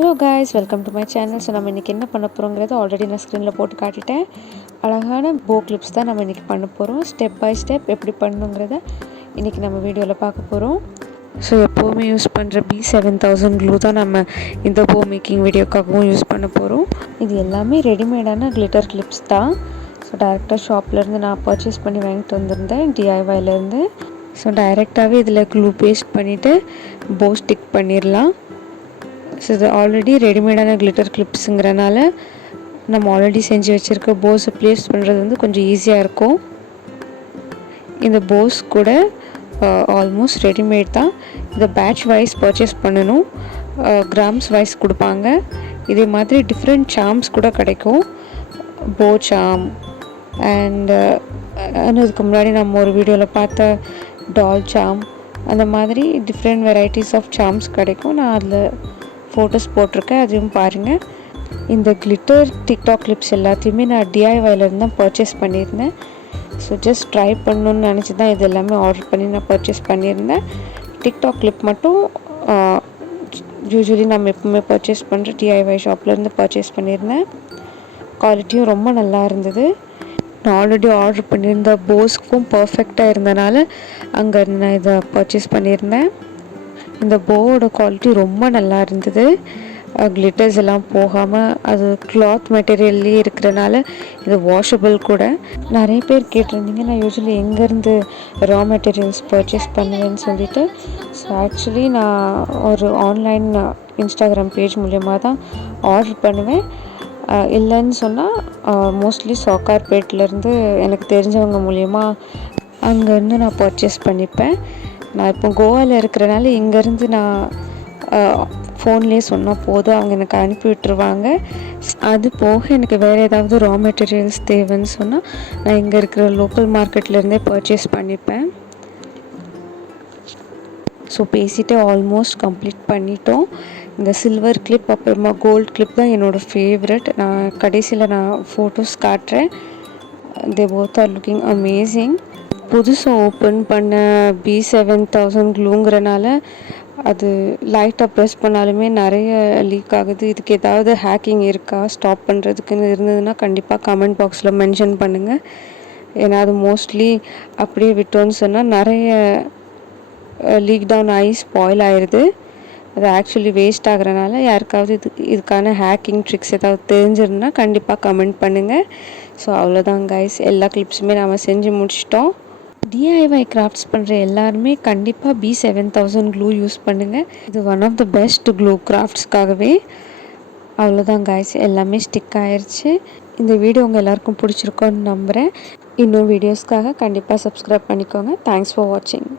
Hello guys, welcome to my channel. So நம்ம இன்றைக்கி என்ன பண்ண போகிறோங்கிறது ஆல்ரெடி நான் ஸ்க்ரீனில் போட்டு காட்டிட்டேன். அழகான போ கிளிப்ஸ் தான் நம்ம இன்றைக்கி பண்ண போகிறோம். ஸ்டெப் பை ஸ்டெப் எப்படி பண்ணணுங்கிறத இன்றைக்கி நம்ம வீடியோவில் பார்க்க போகிறோம். ஸோ எப்போவுமே யூஸ் பண்ணுற B7000 க்ளூ தான் நம்ம இந்த போ மேக்கிங் வீடியோக்காகவும் யூஸ் பண்ண போகிறோம். இது எல்லாமே ரெடிமேடான கிளிட்டர் கிளிப்ஸ் தான். ஸோ டேரெக்டாக ஷாப்லேருந்து நான் பர்ச்சேஸ் பண்ணி வாங்கிட்டு வந்திருந்தேன் DIYலேருந்து. ஸோ டைரெக்டாகவே இதில் க்ளூ பேஸ்ட் பண்ணிவிட்டு போ ஸ்டிக் பண்ணிடலாம். ஸோ இது ஆல்ரெடி ரெடிமேடான கிளிட்டர் கிளிப்ஸுங்கிறனால நம்ம ஆல்ரெடி செஞ்சு வச்சுருக்க போஸை ப்ளேஸ் பண்ணுறது வந்து கொஞ்சம் ஈஸியாக இருக்கும். இந்த போஸ் கூட ஆல்மோஸ்ட் ரெடிமேட் தான். இதை பேட்ச் வைஸ் பர்ச்சேஸ் பண்ணணும். கிராம்ஸ் வைஸ் கொடுப்பாங்க. இதே மாதிரி டிஃப்ரெண்ட் சாம்ஸ் கூட கிடைக்கும். போ சாம் அண்ட் இதுக்கு முன்னாடி நம்ம ஒரு வீடியோவில் பார்த்த டால் சாம், அந்த மாதிரி டிஃப்ரெண்ட் வெரைட்டிஸ் ஆஃப் சாம்ஸ் கிடைக்கும். நான் அதில் ஃபோட்டோஸ் போட்டிருக்கேன், அதையும் பாருங்கள். இந்த கிளிட்டர் டிக்டாக் கிளிப்ஸ் எல்லாத்தையுமே நான் DIYலேருந்து தான் பர்ச்சேஸ் பண்ணியிருந்தேன். ஸோ ஜஸ்ட் ட்ரை பண்ணணுன்னு நினச்சி தான் இது எல்லாமே ஆர்டர் பண்ணி நான் பர்ச்சேஸ் பண்ணியிருந்தேன். டிக்டாக் கிளிப் மட்டும் யூஸ்வலி நம்ம எப்பவுமே பர்ச்சேஸ் பண்ணுற DIY ஷாப்லேருந்து பர்ச்சேஸ் பண்ணியிருந்தேன். குவாலிட்டியும் ரொம்ப நல்லா இருந்தது. நான் ஆல்ரெடி ஆர்டர் பண்ணியிருந்த போஸ்க்கும் பர்ஃபெக்டாக இருந்தனால அங்கேருந்து நான் இதை பர்ச்சேஸ் பண்ணியிருந்தேன். இந்த போவோட குவாலிட்டி ரொம்ப நல்லா இருந்தது. கிளிட்டர்ஸ் எல்லாம் போகாமல் அது கிளாத் மெட்டீரியல்லே இருக்கிறனால இது வாஷபிள் கூட. நிறைய பேர் கேட்டிருந்தீங்க நான் யூஸ்வலி எங்கேருந்து ரா மெட்டீரியல்ஸ் பர்ச்சேஸ் பண்ணுவேன்னு சொல்லிட்டு. ஸோ ஆக்சுவலி நான் ஒரு ஆன்லைன் இன்ஸ்டாகிராம் பேஜ் மூலயமா தான் ஆர்டர் பண்ணுவேன். இல்லைன்னு சொன்னால் மோஸ்ட்லி சவுகார்பேட்லேருந்து எனக்கு தெரிஞ்சவங்க மூலயமா அங்கேருந்து நான் பர்ச்சேஸ் பண்ணிப்பேன். நான் இப்போ கோவாவில் இருக்கிறனால இங்கேருந்து நான் ஃபோன்லேயே சொன்னால் போதும், அவங்க எனக்கு அனுப்பி விட்டுருவாங்க. அது போக எனக்கு வேறு ஏதாவது ரா மெட்டீரியல்ஸ் தேவைன்னு சொன்னால் நான் இங்கே இருக்கிற லோக்கல் மார்க்கெட்லேருந்தே பர்ச்சேஸ் பண்ணிப்பேன். ஸோ பேசிகிட்டே ஆல்மோஸ்ட் கம்ப்ளீட் பண்ணிட்டோம். இந்த சில்வர் கிளிப் அப்புறமா கோல்டு கிளிப் தான் என்னோடய ஃபேவரட். நான் கடைசியில் நான் ஃபோட்டோஸ் காட்டுறேன். They both are looking amazing. புதுசாக ஓப்பன் பண்ண B7000 க்ளூங்கிறனால அது லைட்டாக ப்ரெஸ் பண்ணாலுமே நிறைய லீக் ஆகுது. இதுக்கு ஏதாவது ஹேக்கிங் இருக்கா, ஸ்டாப் பண்ணுறதுக்குன்னு இருந்ததுன்னா கண்டிப்பாக கமெண்ட் பாக்ஸில் மென்ஷன் பண்ணுங்கள். ஏன்னா அது மோஸ்ட்லி அப்படியே விட்டோன்னு சொன்னால் நிறைய லீக் டவுன் ஆகி ஸ்பாயில் ஆயிடுது. அது ஆக்சுவலி வேஸ்ட் ஆகிறனால யாருக்காவது இதுக்கான ஹேக்கிங் ட்ரிக்ஸ் ஏதாவது தெரிஞ்சிருந்தால் கண்டிப்பாக கமெண்ட் பண்ணுங்கள். ஸோ அவ்வளோதான் கைஸ், எல்லா கிளிப்ஸுமே நாம் செஞ்சு முடிச்சிட்டோம். DIY கிராஃப்ட்ஸ் பண்ணுற எல்லாருமே கண்டிப்பாக B7000 க்ளூ யூஸ் பண்ணுங்கள். இது one of the best glue கிராஃப்ட்ஸ்க்காகவே. அவ்வளோதான் கைஸ், எல்லாமே ஸ்டிக் ஆயிடுச்சு. இந்த வீடியோ உங்கள் எல்லாருக்கும் பிடிச்சிருக்கோன்னு நம்புகிறேன். இன்னும் வீடியோஸ்க்காக கண்டிப்பாக சப்ஸ்கிரைப் பண்ணிக்கோங்க. தேங்க்ஸ் ஃபார் வாட்சிங்.